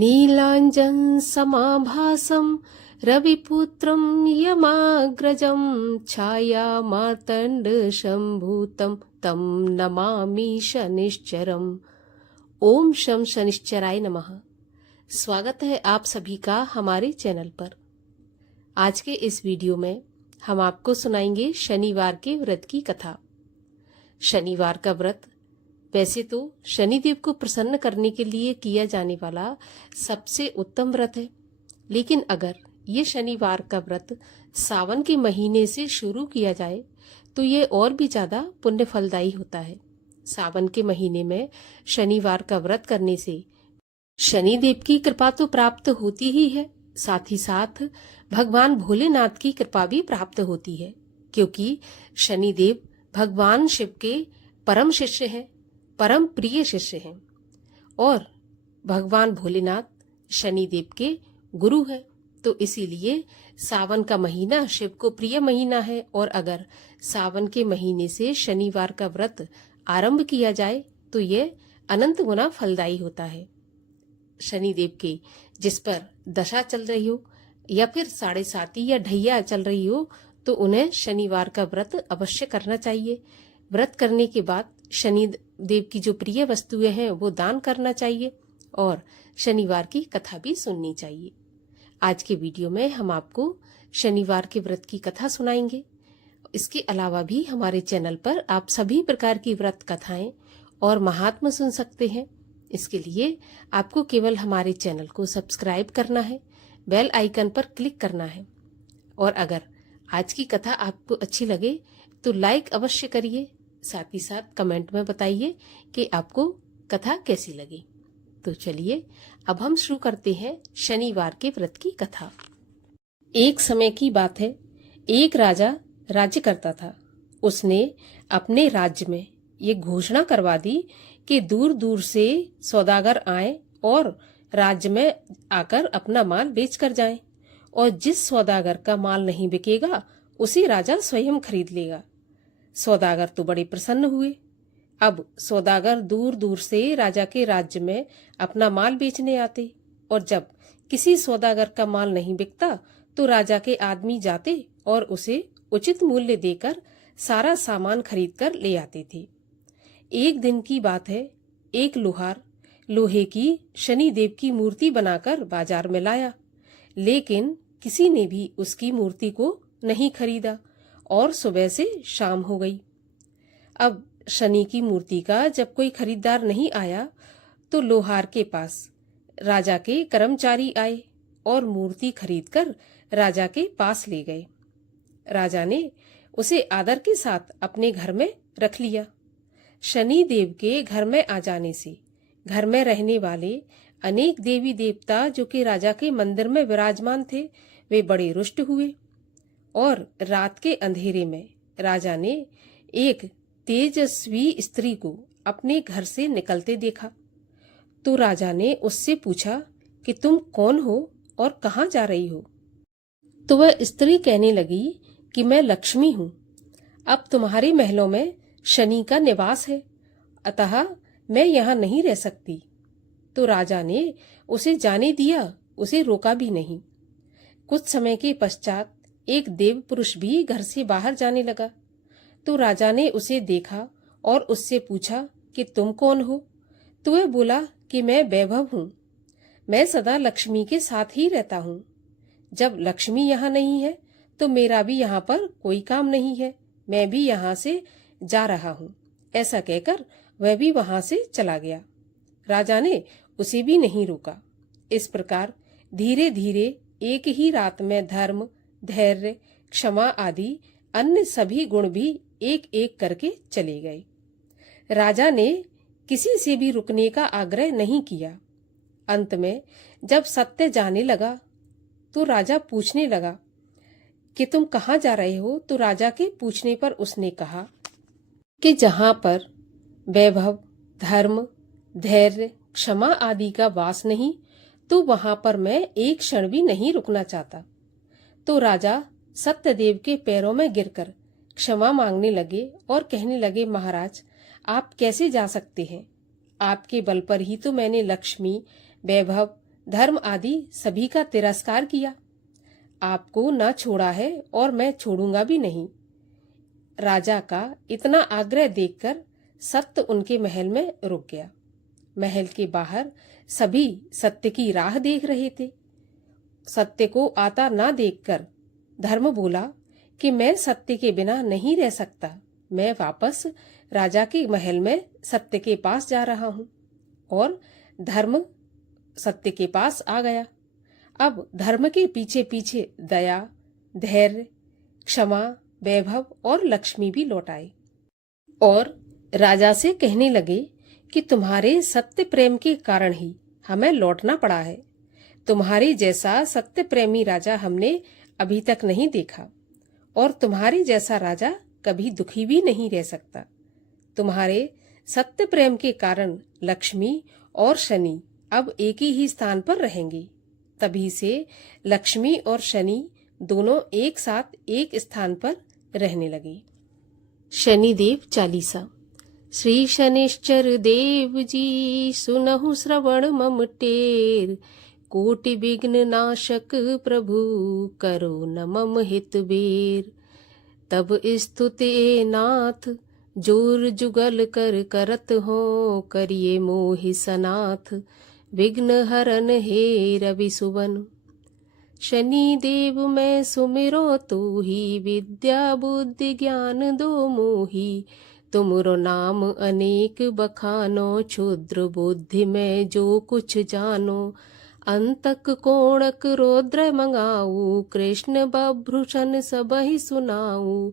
नीलाञ्जन समाभासं रविपुत्रं यमाग्रजं छायामार्तण्डसम्भूतं तं नमामि शनिश्चरम्। ओम शम शनिश्चराय नमः। स्वागत है आप सभी का हमारे चैनल पर। आज के इस वीडियो में हम आपको सुनाएंगे शनिवार के व्रत की कथा। शनिवार का व्रत वैसे तो शनिदेव को प्रसन्न करने के लिए किया जाने वाला सबसे उत्तम व्रत है, लेकिन अगर ये शनिवार का व्रत सावन के महीने से शुरू किया जाए तो ये और भी ज्यादा पुण्य फलदायी होता है। सावन के महीने में शनिवार का व्रत करने से शनिदेव की कृपा तो प्राप्त होती ही है, साथ ही साथ भगवान भोलेनाथ की कृपा भी प्राप्त होती है, क्योंकि शनिदेव भगवान शिव के परम शिष्य हैं, परम प्रिय शिष्य हैं और भगवान भोलेनाथ शनिदेव के गुरु हैं। तो इसीलिए सावन का महीना शिव को प्रिय महीना है और अगर सावन के महीने से शनिवार का व्रत आरंभ किया जाए तो ये अनंत गुना फलदायी होता है। शनिदेव के जिस पर दशा चल रही हो या फिर 7.5 या ढैया चल रही हो तो उन्हें शनिवार का व्रत अवश्य करना चाहिए। व्रत करने के बाद शनि देव की जो प्रिय वस्तुएं हैं वो दान करना चाहिए और शनिवार की कथा भी सुननी चाहिए। आज के वीडियो में हम आपको शनिवार के व्रत की कथा सुनाएंगे। इसके अलावा भी हमारे चैनल पर आप सभी प्रकार की व्रत कथाएं और महात्म सुन सकते हैं। इसके लिए आपको केवल हमारे चैनल को सब्सक्राइब करना है, बेल आइकन पर क्लिक करना है और अगर आज की कथा आपको अच्छी लगे तो लाइक अवश्य करिए। साथ ही साथ कमेंट में बताइए कि आपको कथा कैसी लगी। तो चलिए अब हम शुरू करते हैं शनिवार के व्रत की कथा। एक समय की बात है, एक राजा राज्य करता था। उसने अपने राज्य में ये घोषणा करवा दी कि दूर दूर से सौदागर आए और राज्य में आकर अपना माल बेच कर जाएं और जिस सौदागर का माल नहीं बिकेगा उसे राजा स्वयं खरीद लेगा। सौदागर तो बड़े प्रसन्न हुए। अब सौदागर दूर दूर से राजा के राज्य में अपना माल बेचने आते और जब किसी सौदागर का माल नहीं बिकता तो राजा के आदमी जाते और उसे उचित मूल्य देकर सारा सामान खरीद कर ले आते थे। एक दिन की बात है, एक लोहार लोहे की शनिदेव की मूर्ति बनाकर बाजार में लाया, लेकिन किसी ने भी उसकी मूर्ति को नहीं खरीदा और सुबह से शाम हो गई। अब शनि की मूर्ति का जब कोई खरीदार नहीं आया तो लोहार के पास राजा के कर्मचारी आए और मूर्ति खरीदकर राजा के पास ले गए। राजा ने उसे आदर के साथ अपने घर में रख लिया। शनि देव के घर में आ जाने से घर में रहने वाले अनेक देवी देवता जो कि राजा के मंदिर में विराजमान थे वे बड़े रुष्ट हुए और रात के अंधेरे में राजा ने एक तेजस्वी स्त्री को अपने घर से निकलते देखा। तो राजा ने उससे पूछा कि तुम कौन हो और कहाँ जा रही हो? तो वह स्त्री कहने लगी कि मैं लक्ष्मी हूँ। अब तुम्हारे महलों में शनि का निवास है, अतः मैं यहाँ नहीं रह सकती। तो राजा ने उसे जाने दिया, उसे रोका भी नहीं। कुछ समय के पश्चात एक देव पुरुष भी घर से बाहर जाने लगा। तो राजा ने उसे देखा और उससे पूछा कि तुम कौन हो? तो वह बोला कि मैं वैभव हूँ, मैं सदा लक्ष्मी के साथ ही रहता हूँ। जब लक्ष्मी यहाँ नहीं है तो मेरा भी यहाँ पर कोई काम नहीं है, मैं भी यहाँ से जा रहा हूँ। ऐसा कहकर वह भी वहां से चला गया। राजा ने उसे भी नहीं रोका। इस प्रकार धीरे धीरे एक ही रात में धर्म, धैर्य, क्षमा आदि अन्य सभी गुण भी एक एक करके चले गए। राजा ने किसी से भी रुकने का आग्रह नहीं किया। अंत में जब सत्य जाने लगा तो राजा पूछने लगा कि तुम कहाँ जा रहे हो? तो राजा के पूछने पर उसने कहा कि जहाँ पर वैभव, धर्म, धैर्य, क्षमा आदि का वास नहीं तो वहां पर मैं एक क्षण भी नहीं रुकना चाहता। तो राजा सत्यदेव के पैरों में गिरकर क्षमा मांगने लगे और कहने लगे, महाराज आप कैसे जा सकते हैं? आपके बल पर ही तो मैंने लक्ष्मी, वैभव, धर्म आदि सभी का तिरस्कार किया। आपको न छोड़ा है और मैं छोड़ूंगा भी नहीं। राजा का इतना आग्रह देखकर सत्य उनके महल में रुक गया। महल के बाहर सभी सत्य की राह देख रहे थे। सत्य को आता ना देखकर धर्म बोला कि मैं सत्य के बिना नहीं रह सकता। मैं वापस राजा के महल में सत्य के पास जा रहा हूँ। और धर्म सत्य के पास आ गया। अब धर्म के पीछे पीछे दया, धैर्य, क्षमा, वैभव और लक्ष्मी भी लौट आए और राजा से कहने लगे कि तुम्हारे सत्य प्रेम के कारण ही हमें लौटना पड़ा है। तुम्हारे जैसा सत्य प्रेमी राजा हमने अभी तक नहीं देखा और तुम्हारे जैसा राजा कभी दुखी भी नहीं रह सकता। तुम्हारे सत्य प्रेम के कारण लक्ष्मी और शनि अब एक ही स्थान पर रहेंगे। तभी से लक्ष्मी और शनि दोनों एक साथ एक स्थान पर रहने लगे। शनिदेव चालीसा। श्री शनिश्चर देव जी सुनहु श्रवण मम टेर, कोटि विघ्न नाशक प्रभु करो न मम हित बेर। तब स्तुते नाथ जोर जुगल कर करत हो, करिए मोहि सनाथ विघ्न हरन हे रवि सुवन। शनि देव मैं सुमिरो तू ही, विद्या बुद्धि ज्ञान दो मोही। तुमरो नाम अनेक बखानो, क्षुद्र बुद्धि में जो कुछ जानो। अंतक कोणक रौद्र मंगाऊ, कृष्ण बभ्रूषण सबहि सुनाऊ।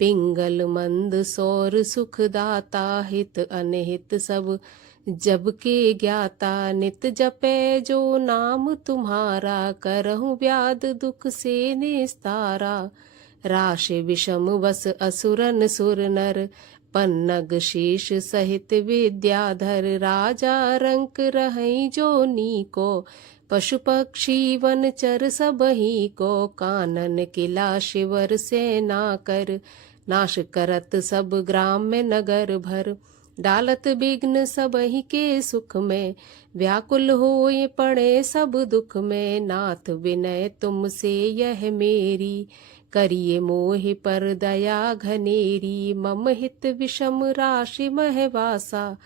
पिंगल मंद सौर सुख दाता, हित अनहित सब जब के ज्ञाता। नित जपे जो नाम तुम्हारा, करहु व्याध दुख से निस्तारा। राशि विषम वस असुरन सुर नर, पन्नग शीश सहित विद्याधर। राजा रंक रहई जो नीको, पशु पक्षी वन चर सबही को। कानन किला शिवर सेना कर, नाश करत सब ग्राम में नगर भर। डालत विघ्न सबहि के सुख में, व्याकुल होए पड़े सब दुख में। नाथ विनय तुमसे यह मेरी, करिए मोहि पर दया घनेरी। मम हित विषम राशि महवासा,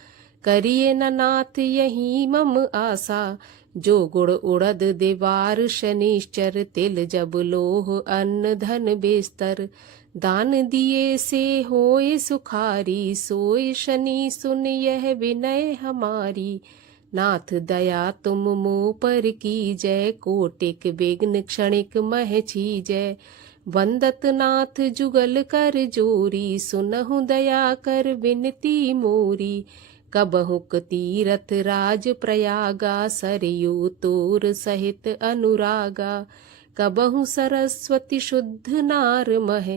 करिए न नाथ यही मम आशा। जो गुण उड़द दीवार शनिश्चर, तिल जब लोह अन्न धन बेस्तर। दान दिए से होए सुखारी, सोई शनि सुन यह विनय हमारी। नाथ दया तुम मुँह पर कीजय, कोटिक विघ्न क्षणिक मह छीजय। वंदत नाथ जुगल कर जोरी, सुनहु दया कर विनती मोरी। कबहुक तीरथ राज प्रयागा, सरयू तोर सहित अनुरागा। कबहु सरस्वती शुद्ध नार मह,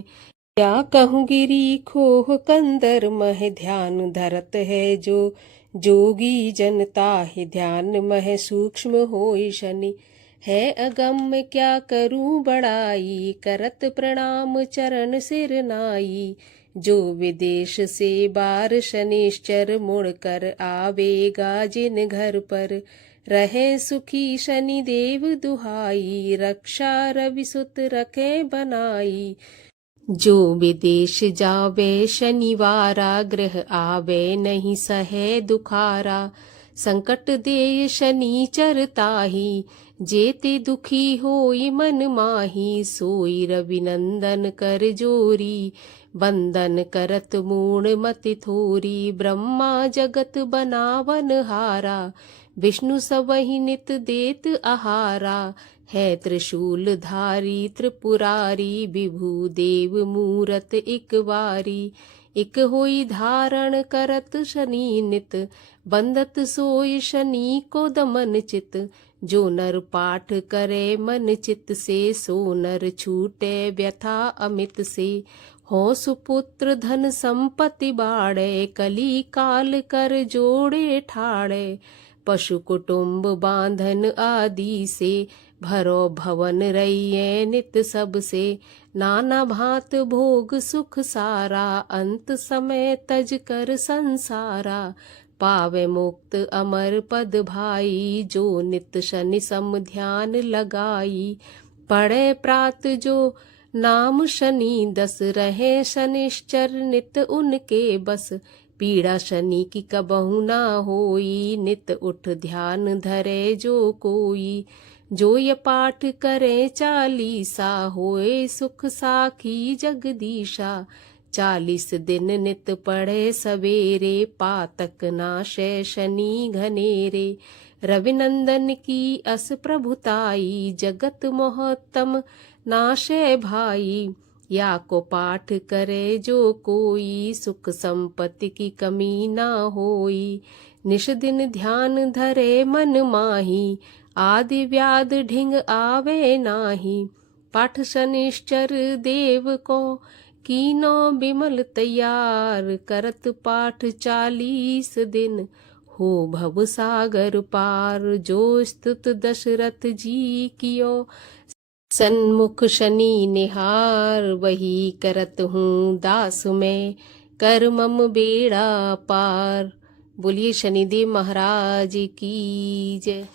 क्या कहूँ गिरी खोह कंदर मह। ध्यान धरत है जो जोगी जनता है, ध्यान मह सूक्ष्म होई शनि। है अगम क्या करूं बड़ाई, करत प्रणाम चरण सिर नाई। जो विदेश से बार शनिश्चर, मुड़ कर आवेगा जिन घर पर। रहे सुखी शनि देव दुहाई, रक्षा रवि सुत रखे बनाई। जो विदेश जावे शनिवारा, गृह आवे नहीं सहे दुखारा। संकट दे शनिचर ताही, जेते दुखी होई मन माही। सोई रवि नंदन कर जोरी, बंदन करत मूण मति थोरी। ब्रह्मा जगत बनावन हारा, विष्णु सबहि नित देत आहारा। है त्रिशूल धारी त्रिपुरारी, विभु देव मूरत इक बारी। इक होई धारण करत शनि नित, बंदत सोई शनि को दमन चित। जो नर पाठ करे मन चित से, सो नर छूटे व्यथा अमित से। हो सुपुत्र धन संपत्ति बाड़े, कली काल कर जोड़े ठाड़े। पशु कुटुम्ब बांधन आदि से, भरो भवन रहिए नित सब से। नाना भांत भोग सुख सारा, अंत समय तज कर संसारा। पावे मुक्त अमर पद भाई, जो नित शनि सम ध्यान लगाई। पढ़े प्रात जो नाम शनि दस, रहे शनिश्चर नित उनके बस। पीड़ा शनि की कबहु ना होई, नित उठ ध्यान धरे जो कोई। जो ये पाठ करे चालीसा, होए सुख साखी जगदीशा। 40 दिन नित पढ़े सवेरे, पातक नाशे शनि घनेरे। रविनंदन की अस प्रभुताई, जगत मोहतम नाशे भाई। या को पाठ करे जो कोई, सुख संपत्ति की कमी ना होई। निश दिन ध्यान धरे मन माही, आदि व्याध ढिंग आवे नाही। पाठ शनिश्चर देव को, कीनो बिमल तैयार। करत पाठ 40 दिन, हो भव सागर पार। जो स्तुत दशरथ जी कियो, सन्मुख शनि निहार। वही करत हूँ दास में, कर मम बेड़ा पार। बोलिए शनिदेव महाराज की जय।